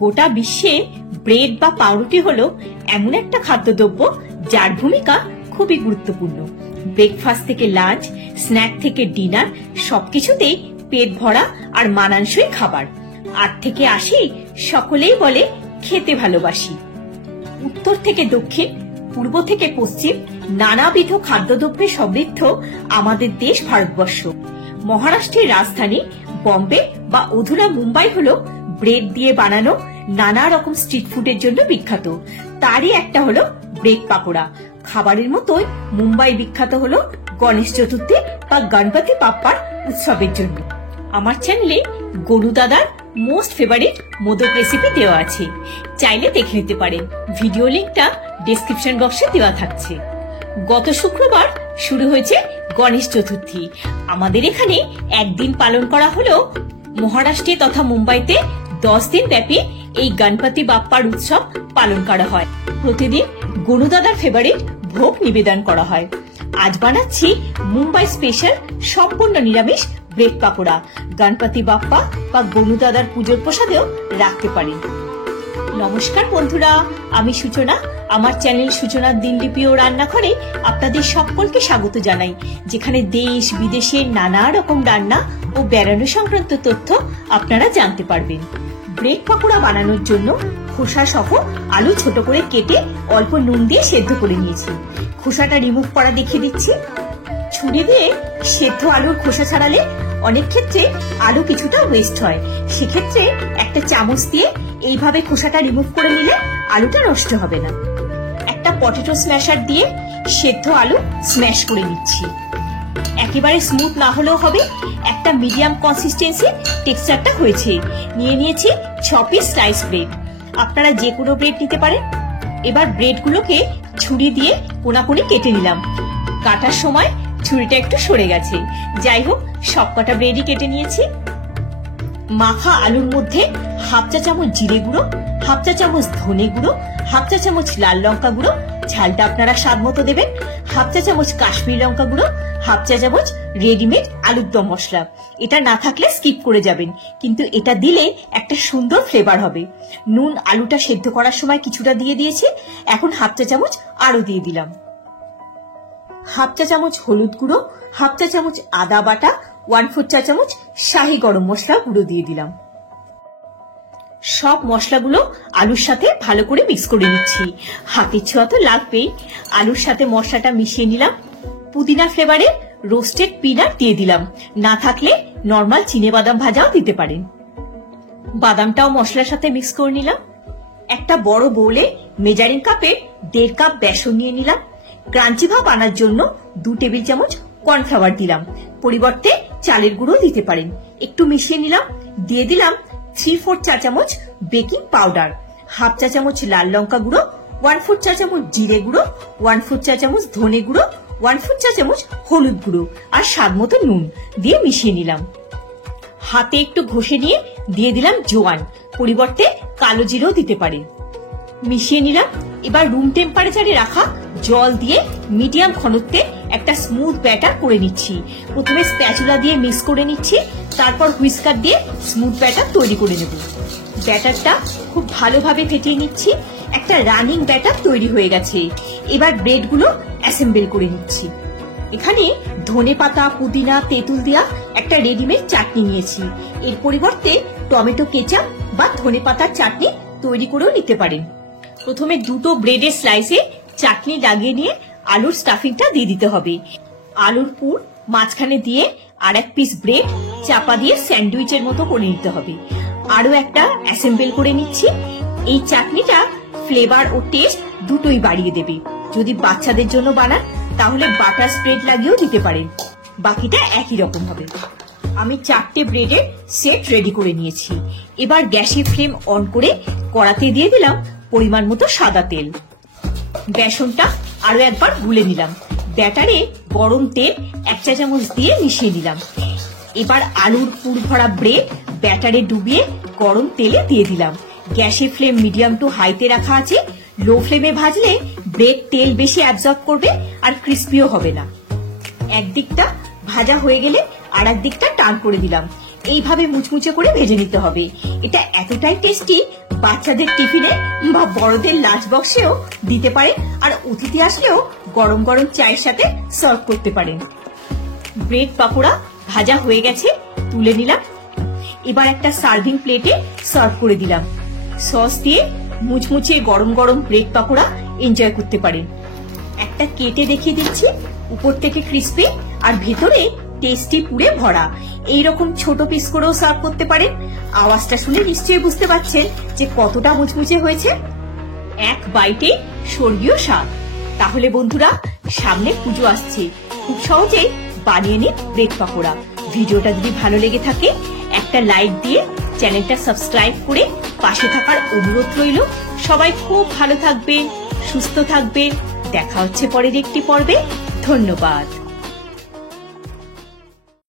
গোটা বিশ্বে ব্রেড বা পাউরুটি হলো এমন একটা খাদ্যদ্রব্য যার ভূমিকা খুবই গুরুত্বপূর্ণ। ব্রেকফাস্ট থেকে লাঞ্চ, স্ন্যাক থেকে ডিনার, সবকিছুতেই পেট ভরা আর মানানসই খাবার। 8 থেকে 80 সকলেই বলে খেতে ভালোবাসি। উত্তর থেকে দক্ষিণ, পূর্ব থেকে পশ্চিম নানাবিধ খাদ্যদ্রব্যে সমৃদ্ধ আমাদের দেশ ভারতবর্ষ। মহারাষ্ট্রের রাজধানী বম্বে বা অধুনা মুম্বাই হলো ব্রেড দিয়ে বানানো নানা রকম স্ট্রিট ফুডের জন্য বিখ্যাত। তারই একটা হলো ব্রেড পাকোড়া। খাবারের মতোই মুম্বাই বিখ্যাত হলো গণেশ চতুর্থী বা গণপতি বাপ্পার উৎসবের জন্য। আমার চ্যানেলে গরু দাদার মোস্ট ফেভারিট মোদক রেসিপি দেওয়া আছে, চাইলে দেখে নিতে পারেন। ভিডিও লিঙ্কটা ডেসক্রিপশন বক্সে দেওয়া থাকছে। গত শুক্রবার শুরু হয়েছে গণেশ চতুর্থী। আমাদের এখানে একদিন পালন করা হলেও মহারাষ্ট্রে তথা মুম্বাইতে 10 দিন ব্যাপী এই গণপতি বাপ্পার উৎসব পালন করা হয়। প্রতিদিন গরু দাদার ফেভারিট ভোগ নিবেদন করা হয়। আজ বানাচ্ছি মুম্বাই স্পেশাল সম্পূর্ণ নিরামিষ ব্রেড পাকোড়া। গণপতি বাপ্পা বা গরু দাদার পুজোর প্রসাদেও রাখতে পারেন। নমস্কার বন্ধুরা, আমি সূচনা। আমার চ্যানেল সূচনার দিনলিপি ও রান্নাঘরে আপনাদের সকলকে স্বাগত জানাই, যেখানে দেশ বিদেশের নানা রকম রান্না ও বেড়ানো সংক্রান্ত তথ্য আপনারা জানতে পারবেন। ব্রেড পাকোড়া বানানোর জন্য খোসা সহ আলু ছোট করে কেটে অল্প নুন দিয়ে সেদ্ধ করে নিয়েছি। খোসাটা রিমুভ করা দেখিয়ে দিচ্ছি। ছুরি দিয়ে সেদ্ধ আলুর খোসা ছাড়ালে অনেক ক্ষেত্রে আলু কিছুটা ওয়েস্ট হয়, সেক্ষেত্রে একটা চামচ দিয়ে এইভাবে খোসাটা রিমুভ করে নিলে আলুটা নষ্ট হবে না। একটা পটেটো স্ম্যাশার দিয়ে সেদ্ধ আলু স্ম্যাশ করে নিচ্ছি। একেবারে স্মুথ না হলেও হবে, একটা মিডিয়াম কনসিস্টেন্সি টেক্সচারটা হয়েছে। নিয়ে নিয়েছি 6 পিস স্লাইস ব্রেড। আপনারা যে কোনো ব্রেড নিতে পারেন। এবার ব্রেডগুলোকে ছুরি দিয়ে কোনাকুনি কেটে নিলাম। কাটার সময় ছুরিটা একটু সরে গেছে, যাই হোক সবকটা ব্রেডই কেটে নিয়েছি। মাখা আলুর মধ্যে হাফ চা চামচ জিরে গুঁড়ো, হাফ চা চামচ ধনে গুঁড়ো, হাফ চা চামচ লাল লঙ্কা গুঁড়ো, ঝালটা আপনারা স্বাদ মতো দেবেন, হাফ চা চামচ কাশ্মীরি লঙ্কা গুঁড়ো, হাফ চা চামচ রেডিমেড আলুর দম মশলা। এটা না থাকলে স্কিপ করে যাবেন, কিন্তু এটা দিলে একটা সুন্দর ফ্লেভার হবে। নুন আলুটা সেদ্ধ করার সময় কিছুটা দিয়ে দিয়েছি, এখন হাফ চা চামচ আরো দিয়ে দিলাম। হাফ চা চামচ হলুদ গুঁড়ো, হাফ চা চামচ আদা বাটা, 1/4 চা চামচ শাহি গরম মশলা গুঁড়ো দিয়ে দিলাম। সব মশলাগুলো আলুর সাথে ভালো করে মিক্স করে নিচ্ছি। হাতের ছোঁয়া তো লাগবেই। আলুর সাথে মশলাটা মিশিয়ে নিলাম। পুদিনা ফ্লেভারে রোস্টেড পিনাট দিয়ে দিলাম, না থাকলে নর্মাল চিনেবাদাম ভাজাও দিতে পারেন। বাদামটাও মশলার সাথে মিক্স করে নিলাম। একটা বড় বোলে মেজারিং কাপে 1.5 কাপ বেসন নিয়ে নিলাম। ক্রাঞ্চি ভাব আনার জন্য 2 টেবিল চামচ কর্নফ্লাওয়ার দিলাম, পরিবর্তে চালের গুঁড়ো দিতে পারেন। একটু মিশিয়ে নিলাম। দিয়ে দিলাম 3/4 চা চামচ বেকিং পাউডার, হাফ চা চামচ লাল লঙ্কা গুঁড়ো, 1/4 চা চামচ জিরে গুঁড়ো, 1/4 চা চামচ ধনে গুঁড়ো, 1/4 চা চামচ হলুদ গুঁড়ো আর স্বাদ মতো নুন দিয়ে মিশিয়ে নিলাম। হাতে একটু ঘষে নিয়ে দিয়ে দিলাম জোয়ান, পরিবর্তে কালো জিরেও দিতে পারেন। মিশিয়ে নিলাম। এবার রুম টেম্পারেচারে রাখা জল দিয়ে মিডিয়াম ঘনত্বে একটা স্মুথ ব্যাটার করে নিচ্ছি। প্রথমে স্প্যাচুলা দিয়ে মিক্স করে নিচ্ছি, তারপর হুইস্কার দিয়ে স্মুথ ব্যাটার তৈরি করে নেব। ব্যাটারটা খুব ভালোভাবে ফেটিয়ে নিচ্ছি। একটা রানিং ব্যাটার তৈরি হয়ে গেছে। এবার ব্রেডগুলো অ্যাসেম্বল করে নিচ্ছি। এখানে ধনে পাতা, পুদিনা, তেঁতুল দেওয়া একটা রেডিমেড চাটনি নিয়েছি। এর পরিবর্তে টমেটো কেচাপ বা ধনে পাতার চাটনি তৈরি করেও নিতে পারেন। প্রথমে দুটো ব্রেডের স্লাইসে চাটনি লাগিয়ে নিয়ে আলুর স্টাফিংটা দিয়ে দিতে হবে। আলুর পুর মাঝখানে দিয়ে আর 1 পিস ব্রেড চাপা দিয়ে স্যান্ডউইচের মতো করে নিতে হবে। আরো একটা অ্যাসেম্বল করে নিচ্ছি। এই চাটনিটা ফ্লেভার ও টেস্ট দুটোই বাড়িয়ে দেবে। যদি বাচ্চাদের জন্য বানান তাহলে বাটার স্প্রেড লাগিয়েও দিতে পারেন, বাকিটা একই রকম হবে। আমি 4টে ব্রেডের সেট রেডি করে নিয়েছি। এবার গ্যাসের ফ্লেম অন করে কড়াতে দিয়ে দিলাম পরিমাণ মতো সাদা তেল। বেসনটা আরো একবার গুলে নিলাম। ব্যাটারে গরম তেল 1 চা চামচ দিয়ে মিশিয়ে নিলাম। এবার আলুর পুর ভরা ব্রেড ব্যাটারে ডুবিয়ে গরম তেলে দিয়ে দিলাম। গ্যাসের ফ্লেম মিডিয়াম টু হাইতে রাখা আছে। লো ফ্লেমে ভাজলে ব্রেড তেল বেশি অ্যাবজর্ব করবে আর ক্রিস্পিও হবে না। একদিকটা ভাজা হয়ে গেলে আর একদিকটা টার্ন করে দিলাম। এইভাবে মুচমুচে করে ভেজে নিতে হবে। এটা এতটাই টেস্টি, বাচ্চাদের টিফিনে বা বড়দের লাঞ্চ বক্সেও দিতে পারেন, আর অতিথি আসলেও গরম গরম চায়ের সাথে সার্ভ করতে পারেন। ব্রেড পাকোড়া ভাজা হয়ে গেছে, তুলে নিলাম। এবার একটা সার্ভিং প্লেটে সার্ভ করে দিলাম। সস দিয়ে মুচমুচে গরম গরম ব্রেড পাকোড়া এনজয় করতে পারেন। একটা কেটে দেখিয়ে দিচ্ছি, উপর থেকে ক্রিস্পি আর ভেতরে টেস্টি পুরে ভরা। এইরকম ছোট পিস করেও সার্ভ করতে পারেন। আওয়াজটা শুনে নিশ্চয়ই বুঝতে পারছেন যে কতটা মুচমুচে হয়েছে। এক বাইটে স্বর্গীয় স্বাদ। তাহলে বন্ধুরা, সামনে পুজো আসছে, খুব সহজেই বানিয়ে নিন ব্রেড পাকোড়া। ভিডিওটা যদি ভালো লেগে থাকে একটা লাইক দিয়ে চ্যানেলটা সাবস্ক্রাইব করে পাশে থাকার অনুরোধ রইল। সবাই খুব ভালো থাকবেন, সুস্থ থাকবেন। দেখা হচ্ছে পরের একটি পর্বে। ধন্যবাদ।